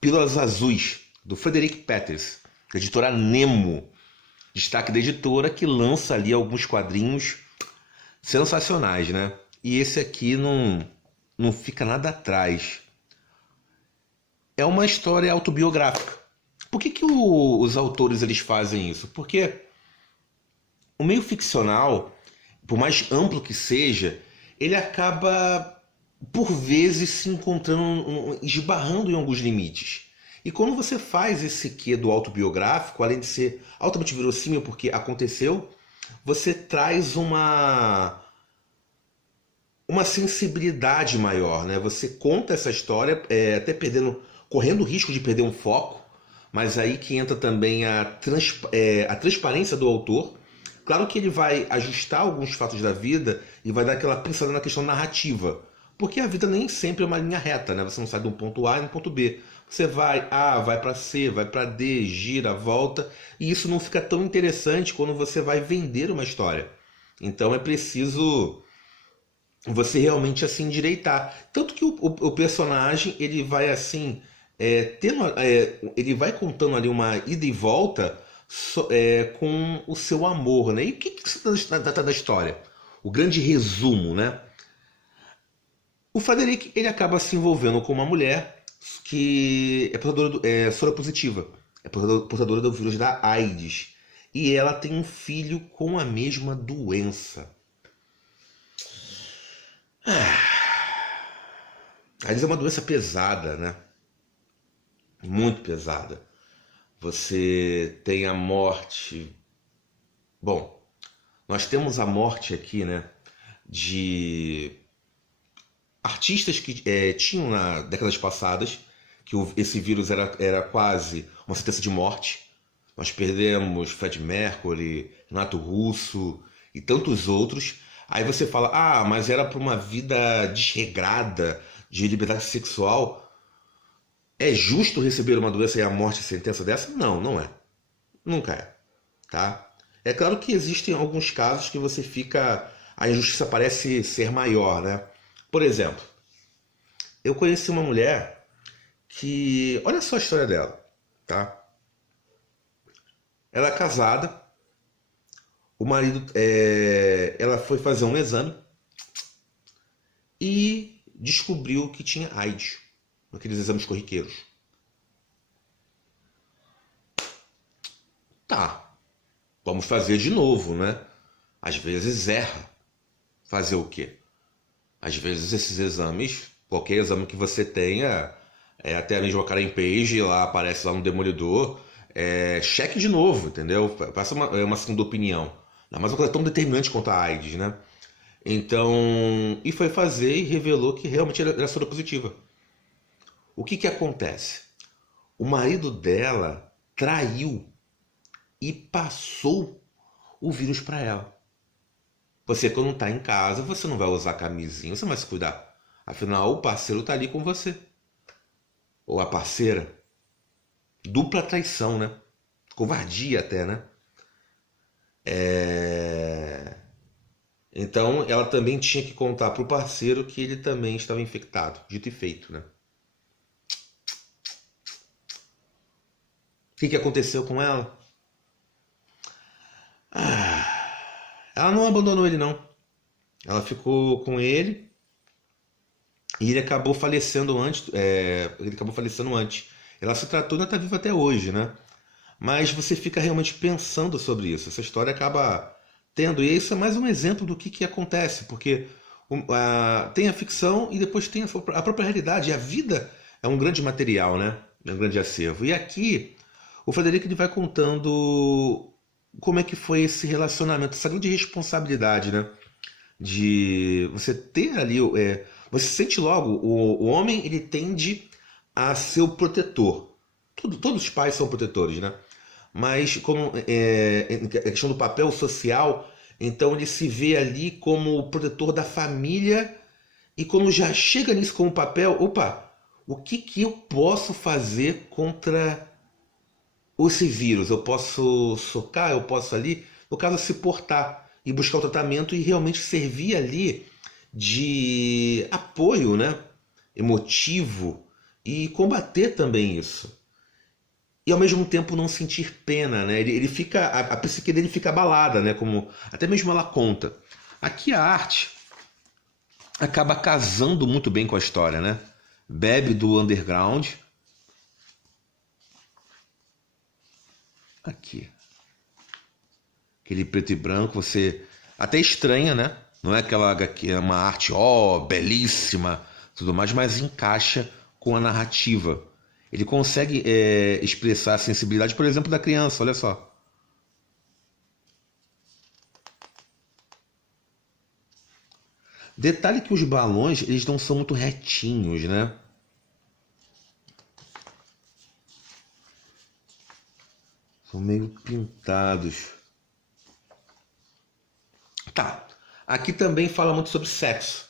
Pílulas Azuis, do Frederick Peters, editora Nemo. Destaque da editora que lança ali alguns quadrinhos sensacionais, né? E esse aqui não fica nada atrás. É uma história autobiográfica. Por que os autores eles fazem isso? Porque o meio ficcional, por mais amplo que seja, ele acaba, por vezes, se encontrando, esbarrando em alguns limites. E quando você faz esse quê do autobiográfico, além de ser altamente verossímil porque aconteceu, você traz uma sensibilidade maior, né? Você conta essa história, até correndo o risco de perder um foco, mas aí que entra também a transparência do autor. Claro que ele vai ajustar alguns fatos da vida e vai dar aquela pincelada na questão narrativa, porque a vida nem sempre é uma linha reta, né? Você não sai de um ponto A e um ponto B. Você vai A, vai para C, vai para D, gira, volta, e isso não fica tão interessante quando você vai vender uma história. Então é preciso você realmente assim endireitar. Tanto que o personagem ele vai assim ele vai contando ali uma ida e volta com o seu amor, né? E o que se trata da história? O grande resumo, né? O Frederick ele acaba se envolvendo com uma mulher que é soropositiva, é portadora do vírus da AIDS, e ela tem um filho com a mesma doença. A AIDS é uma doença pesada, né? Muito pesada. Você tem a morte. Bom, nós temos a morte aqui, né? De artistas que tinham na décadas passadas que esse vírus era quase uma sentença de morte. Nós perdemos Fred Mercury, Renato Russo e tantos outros. Aí você fala, mas era para uma vida desregrada de liberdade sexual. É justo receber uma doença e a morte sentença dessa? Não, não é. Nunca é. Tá? É claro que existem alguns casos que você fica... A injustiça parece ser maior, né? Por exemplo, eu conheci uma mulher que... Olha só a história dela, tá? Ela é casada, o marido... ela foi fazer um exame e descobriu que tinha AIDS, naqueles exames corriqueiros. Tá, vamos fazer de novo, né? Às vezes erra. Fazer o quê? Às vezes esses exames, qualquer exame que você tenha, até mesmo a Karen Page lá aparece lá no Demolidor, cheque de novo, entendeu? Faça uma segunda opinião. Não, mas uma coisa tão determinante quanto a AIDS, né? Então, e foi fazer e revelou que realmente era soropositiva. O que acontece? O marido dela traiu e passou o vírus para ela. Você, quando está em casa, você não vai usar camisinha, você não vai se cuidar. Afinal, o parceiro está ali com você. Ou a parceira. Dupla traição, né? Covardia até, né? Então, ela também tinha que contar para o parceiro que ele também estava infectado. Dito e feito, né? O que aconteceu com ela? Ela não abandonou ele, não. Ela ficou com ele e ele acabou falecendo antes. Ela se tratou e ainda está viva até hoje, né? Mas você fica realmente pensando sobre isso. Essa história acaba tendo. E isso é mais um exemplo do que acontece. Porque tem a ficção e depois tem a própria realidade. E a vida é um grande material, né? É um grande acervo. E aqui, o Frederico ele vai contando como é que foi esse relacionamento, essa grande responsabilidade, né? De você ter ali... você sente logo, o homem ele tende a ser o protetor. Todos os pais são protetores, né? Mas como a questão do papel social, então ele se vê ali como o protetor da família, e quando já chega nisso como papel, o que eu posso fazer contra esse vírus? Eu posso socar, eu posso ali, no caso, se portar e buscar o tratamento e realmente servir ali de apoio, né? Emotivo, e combater também isso. E ao mesmo tempo não sentir pena, né? Ele fica, a psique dele fica abalada, né? Como até mesmo ela conta. Aqui a arte acaba casando muito bem com a história, né? Bebe do underground. Aqui. Aquele preto e branco, você até estranha, né? Não é aquela HQ, é uma arte, belíssima, tudo mais, mas encaixa com a narrativa. Ele consegue expressar a sensibilidade, por exemplo, da criança, olha só. Detalhe que os balões, eles não são muito retinhos, né? São meio pintados. Tá. Aqui também fala muito sobre sexo.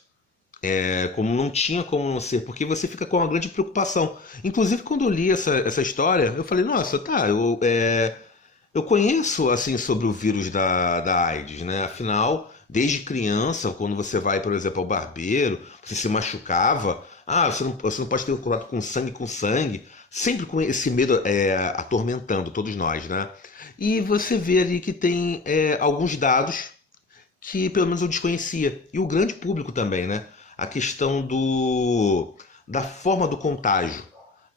Como não tinha como não ser, porque você fica com uma grande preocupação. Inclusive, quando eu li essa história, eu falei, nossa, tá, eu conheço assim sobre o vírus da AIDS, né? Afinal, desde criança, quando você vai, por exemplo, ao barbeiro, você se machucava, você não pode ter contato com sangue, sempre com esse medo atormentando todos nós, né? E você vê ali que tem alguns dados que pelo menos eu desconhecia. E o grande público também, né? A questão da forma do contágio.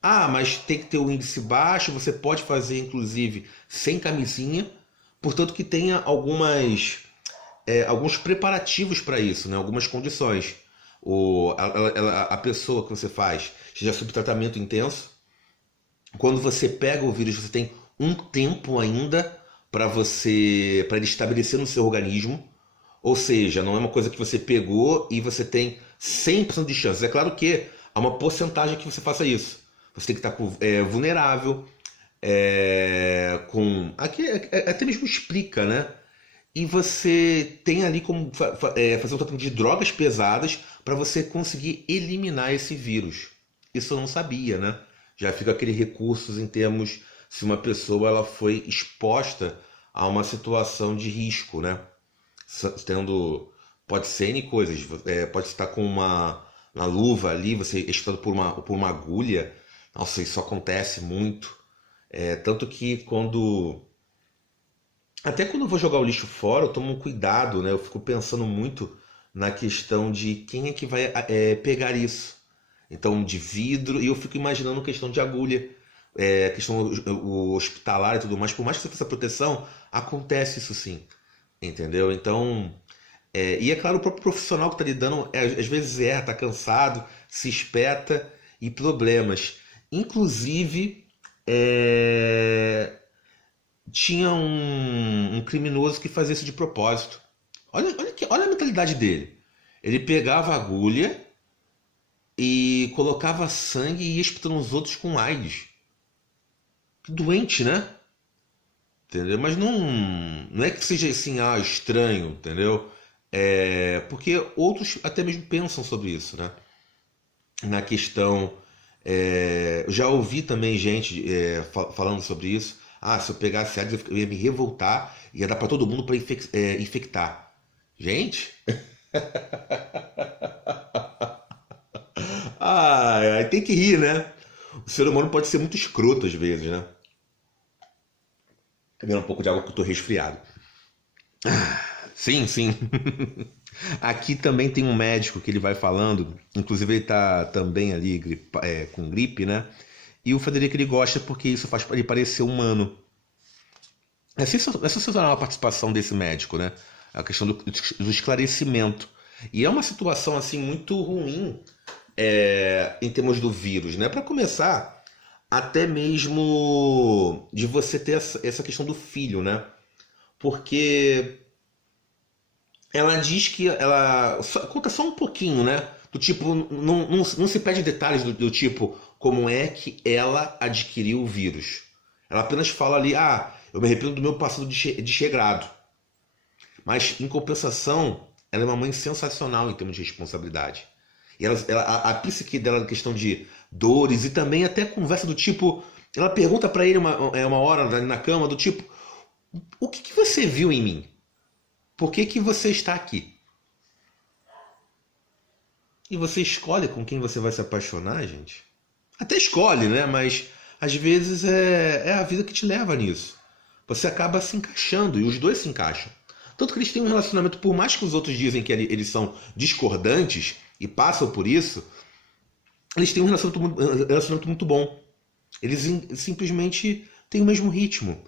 Mas tem que ter o índice baixo, você pode fazer inclusive sem camisinha, portanto que tenha alguns preparativos para isso, né? Algumas condições. A pessoa que você faz já sob tratamento intenso. Quando você pega o vírus, você tem um tempo ainda para ele estabelecer no seu organismo. Ou seja, não é uma coisa que você pegou e você tem 100% de chances. É claro que há uma porcentagem que você faça isso. Você tem que estar vulnerável, Aqui até mesmo explica, né? E você tem ali como fazer um tratamento de drogas pesadas para você conseguir eliminar esse vírus. Isso eu não sabia, né? Já fica aquele recursos em termos se uma pessoa ela foi exposta a uma situação de risco, né? Pode ser N coisas, pode estar com uma luva ali, você é espetado por uma agulha. Nossa, isso acontece muito. Tanto que até quando eu vou jogar o lixo fora, eu tomo um cuidado, né? Eu fico pensando muito na questão de quem é que vai pegar isso. Então, de vidro, e eu fico imaginando a questão de agulha, questão o hospitalar e tudo mais. Por mais que você faça proteção, acontece isso sim, entendeu? Então, e é claro, o próprio profissional que está lidando, às vezes está cansado, se espeta e problemas. Inclusive, tinha um criminoso que fazia isso de propósito. Olha a mentalidade dele. Ele pegava a agulha e colocava sangue e ia espetando os outros com AIDS. Que doente, né? Entendeu? Mas não é que seja assim, estranho, entendeu? Porque outros até mesmo pensam sobre isso, né? Na questão. Eu já ouvi também gente falando sobre isso. Se eu pegasse AIDS, eu ia me revoltar, ia dar para todo mundo para infectar. Gente, tem que rir, né? O ser humano pode ser muito escroto às vezes, né? Bebendo um pouco de água que eu tô resfriado. Sim, sim. Aqui também tem um médico que ele vai falando, inclusive ele tá também ali com gripe, né? E o Frederico ele gosta porque isso faz ele parecer humano. É sensacional a participação desse médico, né? A questão do esclarecimento. E é uma situação assim muito ruim em termos do vírus, né? Para começar, até mesmo de você ter essa questão do filho, né? Porque ela diz que ela conta só um pouquinho, né? Do tipo, não se pede detalhes do tipo como é que ela adquiriu o vírus. Ela apenas fala ali, eu me arrependo do meu passado de chegrado. Mas, em compensação, ela é uma mãe sensacional em termos de responsabilidade. E a psique dela, na questão de dores e também até conversa do tipo, ela pergunta pra ele uma hora na cama, do tipo, o que você viu em mim? Por que você está aqui? E você escolhe com quem você vai se apaixonar, gente? até escolhe, né? Mas às vezes é a vida que te leva nisso. Você acaba se encaixando e os dois se encaixam. Tanto que eles têm um relacionamento, por mais que os outros dizem que eles são discordantes e passam por isso, eles têm um relacionamento muito bom. Eles simplesmente têm o mesmo ritmo.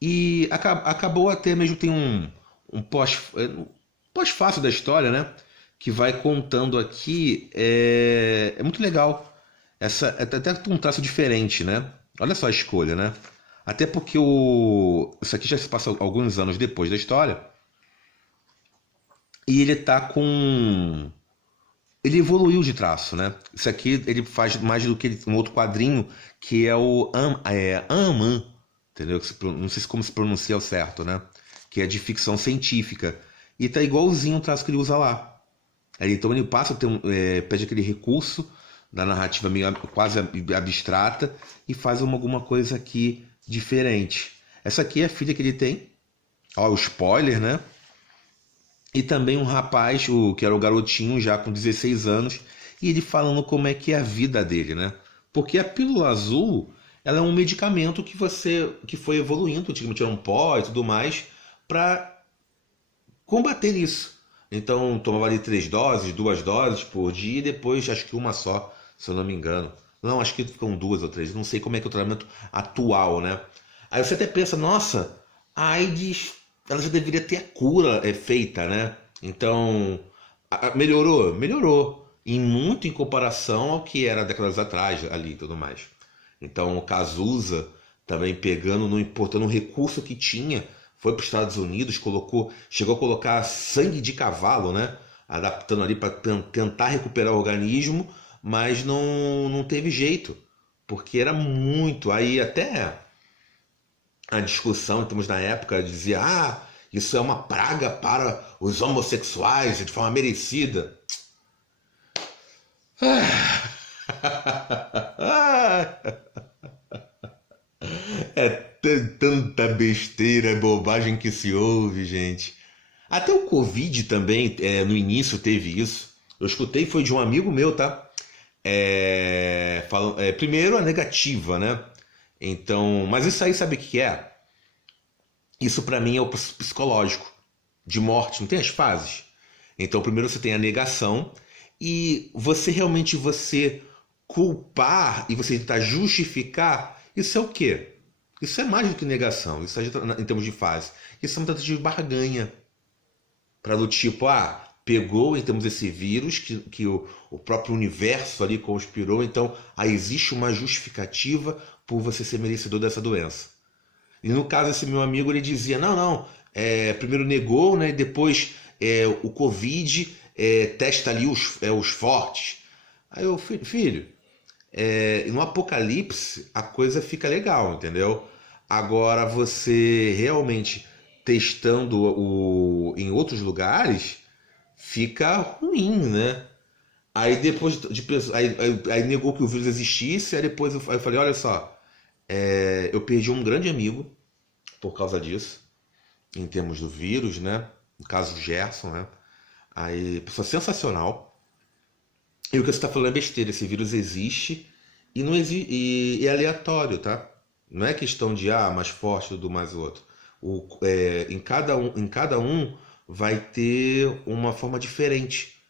E acabou até mesmo tem um pós-fácil da história, né? Que vai contando aqui. É muito legal. É até um traço diferente, né? Olha só a escolha, né? Até porque isso aqui já se passa alguns anos depois da história. E ele tá com. Ele evoluiu de traço, né? Isso aqui ele faz mais do que um outro quadrinho, que é o Ant-Man, entendeu? Não sei como se pronuncia o certo, né? Que é de ficção científica. E tá igualzinho o traço que ele usa lá. Então ele passa, pede aquele recurso da narrativa meio quase abstrata e faz alguma coisa aqui diferente. Essa aqui é a filha que ele tem. Ó, o spoiler, né? E também um rapaz, que era o garotinho já com 16 anos, e ele falando como é que é a vida dele, né? Porque a pílula azul, ela é um medicamento que foi evoluindo, antigamente era um pó e tudo mais, para combater isso. Então tomava ali 3 doses, 2 doses por dia e depois acho que uma só, se eu não me engano. Não, acho que ficam 2 ou 3, não sei como é que é o tratamento atual, né? Aí você até pensa, nossa, a AIDS, ela já deveria ter a cura feita, né? Então, melhorou? Melhorou. E muito em comparação ao que era décadas atrás ali e tudo mais. Então, o Cazuza também pegando, não importando o recurso que tinha, foi para os Estados Unidos, chegou a colocar sangue de cavalo, né? Adaptando ali para tentar recuperar o organismo, mas não teve jeito, porque era muito. Aí até a discussão, temos na época, dizia: isso é uma praga para os homossexuais, de forma merecida. É tanta besteira, bobagem que se ouve, gente. Até o Covid também, no início teve isso. Eu escutei, foi de um amigo meu, tá? Primeiro a negativa, né? Então, mas isso aí sabe o que é? Isso pra mim é o psicológico, de morte, não tem as fases? Então, primeiro você tem a negação e você culpar e você tentar justificar, isso é o quê? Isso é mais do que negação, isso em termos de fase. Isso é uma tentativa de barganha. Para do tipo, pegou, então, esse vírus que o próprio universo ali conspirou, então existe uma justificativa por você ser merecedor dessa doença. E no caso, esse meu amigo, ele dizia, não, primeiro negou, né, e depois o Covid testa ali os fortes. Aí eu, filho, no apocalipse a coisa fica legal, entendeu? Agora você realmente testando em outros lugares fica ruim, né? Aí depois aí negou que o vírus existisse, aí depois eu falei, olha só, eu perdi um grande amigo por causa disso, em termos do vírus, né? No caso Gerson, né? Aí, pessoa sensacional. E o que você está falando é besteira, esse vírus existe e não e é aleatório, tá? Não é questão de mais forte do mais outro. Em cada um vai ter uma forma diferente.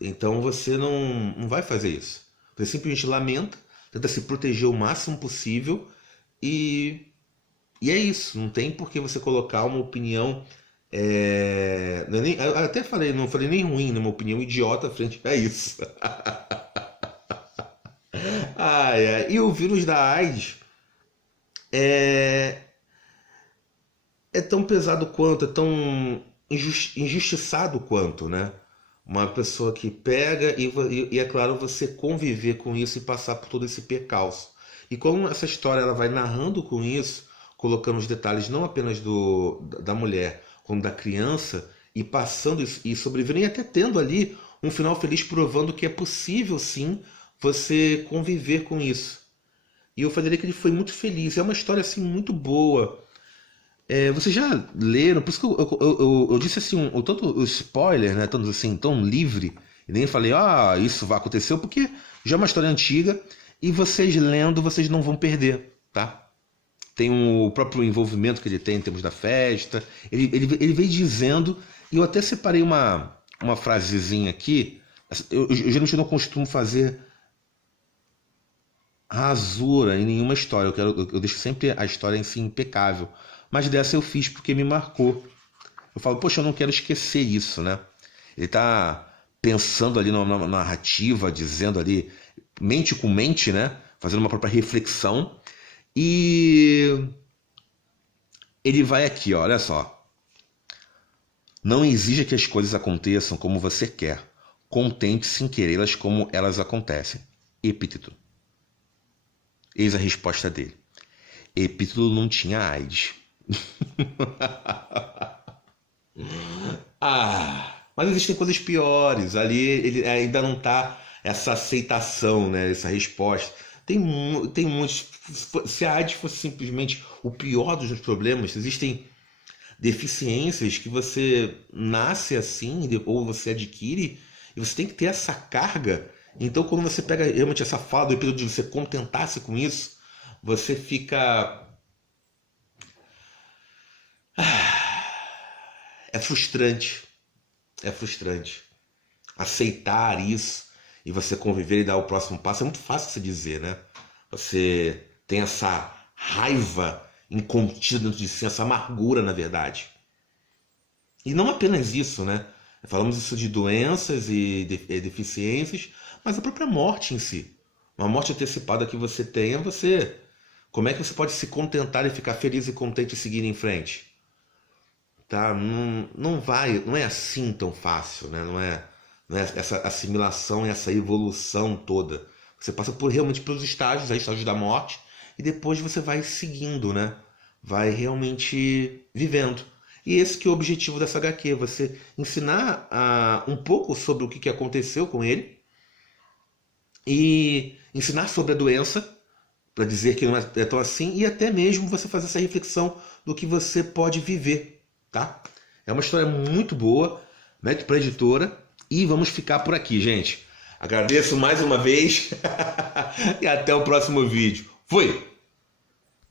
Então você não vai fazer isso. Você simplesmente lamenta, tenta se proteger o máximo possível e é isso. Não tem por que você colocar uma opinião. Eu até falei, não falei nem ruim, né? Uma opinião idiota frente a isso. E o vírus da AIDS é tão pesado quanto, é tão injustiçado quanto, né? Uma pessoa que pega e é claro, você conviver com isso e passar por todo esse percalço. E como essa história ela vai narrando com isso, colocando os detalhes não apenas da mulher, como da criança, e passando e sobrevivendo e até tendo ali um final feliz, provando que é possível sim você conviver com isso. E o Frederico ele foi muito feliz. É uma história assim muito boa. Vocês já leram? Por isso que eu disse assim, tanto o spoiler, né, tanto assim, tão livre, e nem falei, isso vai acontecer, porque já é uma história antiga, E vocês lendo, vocês não vão perder, tá? Tem o próprio envolvimento que ele tem em termos da festa. Ele vem dizendo, e eu até separei uma frasezinha aqui. Eu geralmente não costumo fazer rasura em nenhuma história. Eu deixo sempre a história em si impecável. Mas dessa eu fiz porque me marcou. Eu falo, poxa, eu não quero esquecer isso, né? Ele tá pensando ali na narrativa, dizendo ali, mente com mente, né? Fazendo uma própria reflexão. E ele vai aqui, ó, olha só. Não exija que as coisas aconteçam como você quer. Contente-se em querê-las como elas acontecem. Epíteto. Eis a resposta dele. Epíteto não tinha AIDS. Mas existem coisas piores. Ali ele ainda não tá essa aceitação, né? Essa resposta. Tem muitos. Se a AIDS fosse simplesmente o pior dos problemas, existem deficiências que você nasce assim, ou você adquire, e você tem que ter essa carga. Então, quando você pega realmente essa fala do episódio de você contentar-se com isso, você fica. É frustrante. É frustrante. Aceitar isso e você conviver e dar o próximo passo é muito fácil de dizer, né? Você tem essa raiva incontida dentro de si, essa amargura, na verdade. E não apenas isso, né? Falamos isso de doenças e deficiências, mas a própria morte em si. Uma morte antecipada que você tenha, você... Como é que você pode se contentar e ficar feliz e contente e seguir em frente? Tá? Não é assim tão fácil, né? Não é essa assimilação e essa evolução toda. Você passa realmente pelos estágios da morte, e depois você vai seguindo, né? Vai realmente vivendo. E esse que é o objetivo dessa HQ, você ensinar um pouco sobre o que aconteceu com ele e ensinar sobre a doença, para dizer que não é tão assim, e até mesmo você fazer essa reflexão do que você pode viver, tá? É uma história muito boa, mete para a editora, e vamos ficar por aqui, gente. Agradeço mais uma vez e até o próximo vídeo. Fui!